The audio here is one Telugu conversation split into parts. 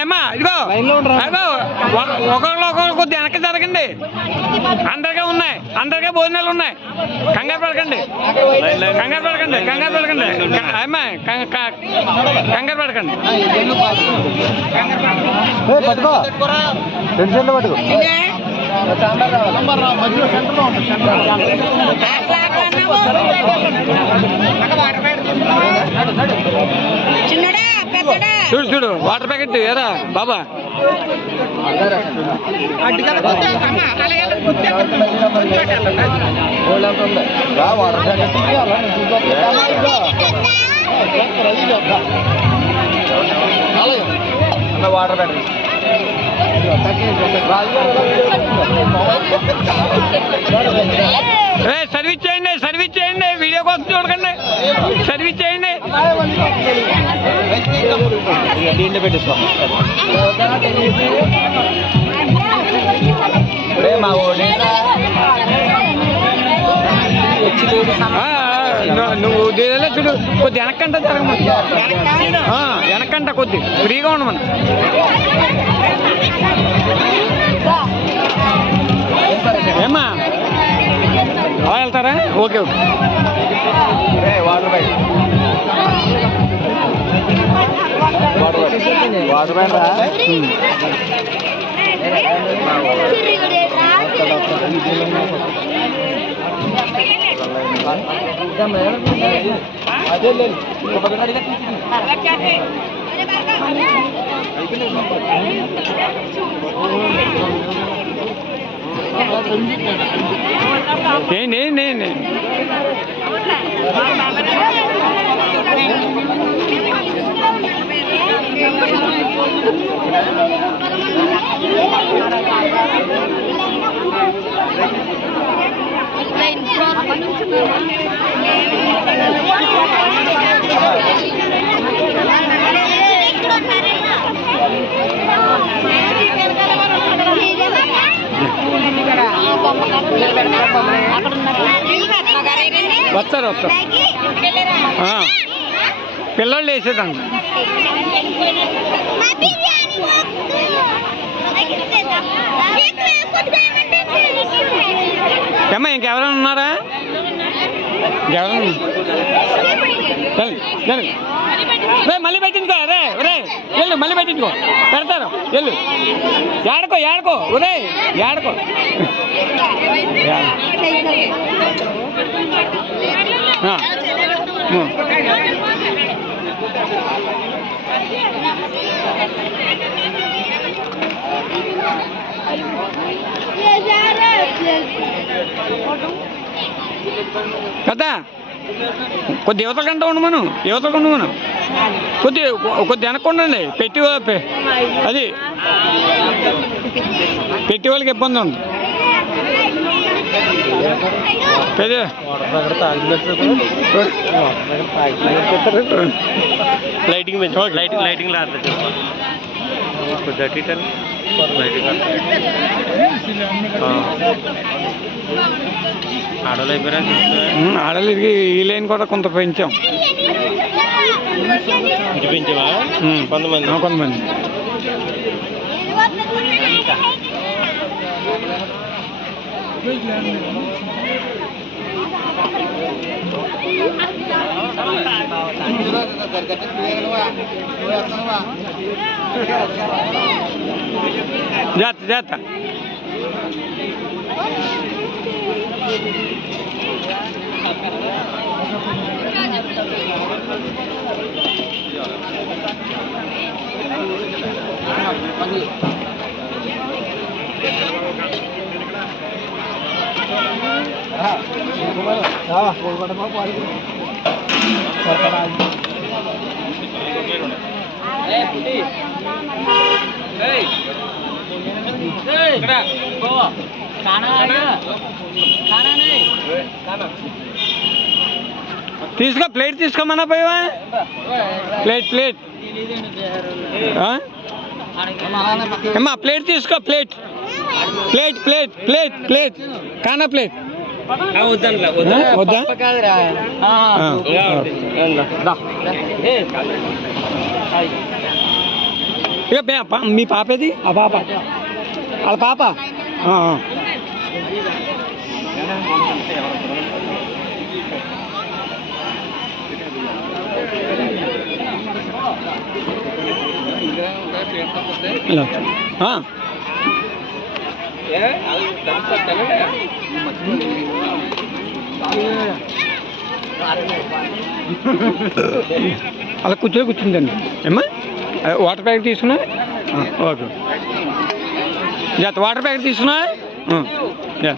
అమ్మా ఇదిగో ఒకళ్ళు కొద్ది వెనక్కి జరగండి. అందరికీ ఉన్నాయి, అందరికీ భోజనాలు ఉన్నాయి. కంగారు పడకండి, కంగారు పడకండి, కంగారు పడకండి. అమ్మా కంగారు పడకండి. పట్టుకో పట్టుకో చూడు చూడు వాటర్ ప్యాకెట్ ఏరా బాబా. వాటర్ ప్యాకెట్ సర్వీస్ చేయండి, సర్వీస్ చేయండి. వీడియో కోసం చూడకండి, సర్వీస్ చేయండి. దీంట్లో పెట్టేసుకో. మా నువ్వు దీనిలో చూడు కొద్ది వెనక్కంట జరగమని, వెనక్కంట కొద్ది ఫ్రీగా ఉండమని. ఏమ్మా వెళ్తారా? Okay okay. Water bag water bag అదే లేదు. వస్తారు వస్తారు. పిల్లలు వేసేదండి. ఏమ్మా ఇంకెవరైనా ఉన్నారా? ఇంకెవరైనా మళ్ళీ పెట్టించుకో. రే ఒరే వెళ్ళు, మళ్ళీ పెట్టించుకో, పెడతారు వెళ్ళు. ఏడకో ఏడకో ఒరే ఏడకో. కదా కొద్ది యువతల కంట ఉండమను, యువతలు ఉండమను. కొద్ది వెనక్కుండండి. పెట్టి అది పెట్టి వాళ్ళకి ఇబ్బంది ఉంది. లైటింగ్ లైటింగ్ ఆడలు అయిపోయారా? ఆడలు ఈ లైన్ కూడా కొంత పెంచాం. పెంచావా? కొంతమంది జాత జాత తీసుకో ప్లేట్ తీసుకోమన్నా పోయావా? ప్లేట్ ప్లేట్ అమ్మా ప్లేట్ తీసుకో. Plate plate plate plate plate కానా ప్లేట్ వద్దా? ఇక మీ పాపేది ఆ పాప వాళ్ళ పాప ఇలా అలా కూర్చుందండి ఏమ్మా వాటర్ ప్యాకెట్ తీసుకున్నా ఓకే జాత వాటర్ ప్యాకెట్ తీసుకున్నా ఓకే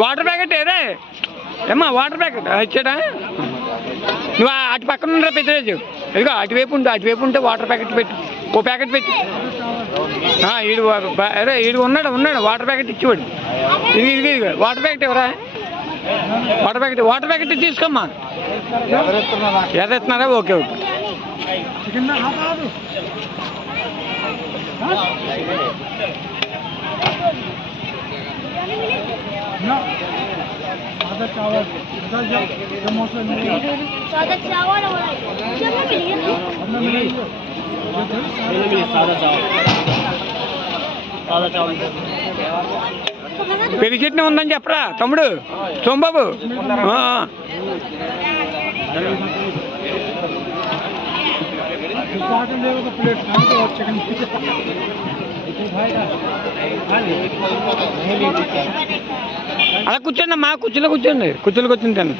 వాటర్ ప్యాకెట్ ఏదే ఏమ్మా వాటర్ ప్యాకెట్ ఇచ్చాడా నువ్వు అటు పక్కన ఉండరా పెద్దరాజు ఇదిగో అటువైపు ఉంటే వాటర్ ప్యాకెట్ పెట్టి ఓ ప్యాకెట్ పెట్టి అరే ఈడు ఉన్నాడు వాటర్ ప్యాకెట్ ఇచ్చేవాడు ఇది వాటర్ ప్యాకెట్ ఎవరా వాటర్ ప్యాకెట్ తీసుకోమ్మా ఎదురుతున్నారా ఓకే ఓకే పెళ్లి చట్నీ ఉందని చెప్పరా తమ్ముడు సోమబాబు అలా కూర్చోండి అమ్మా కుర్చీలో కూర్చోండి కూర్చుని తినండి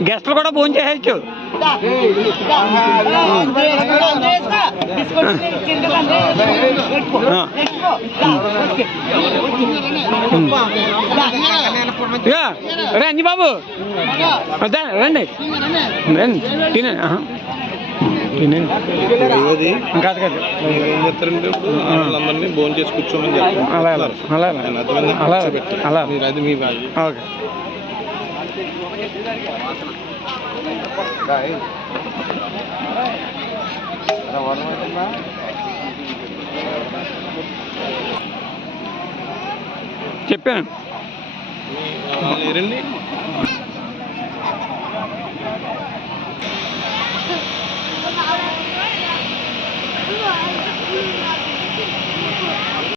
గెస్టులు కూడా భోజనం చేసేయచ్చు రండి బాబు రండి తినండి కాదు ఏం చెప్తారంటే అందరినీ భోజనం చేసి కూర్చోమని చెప్తారు అలా అది మీ ఓకే చెప్పాను రండి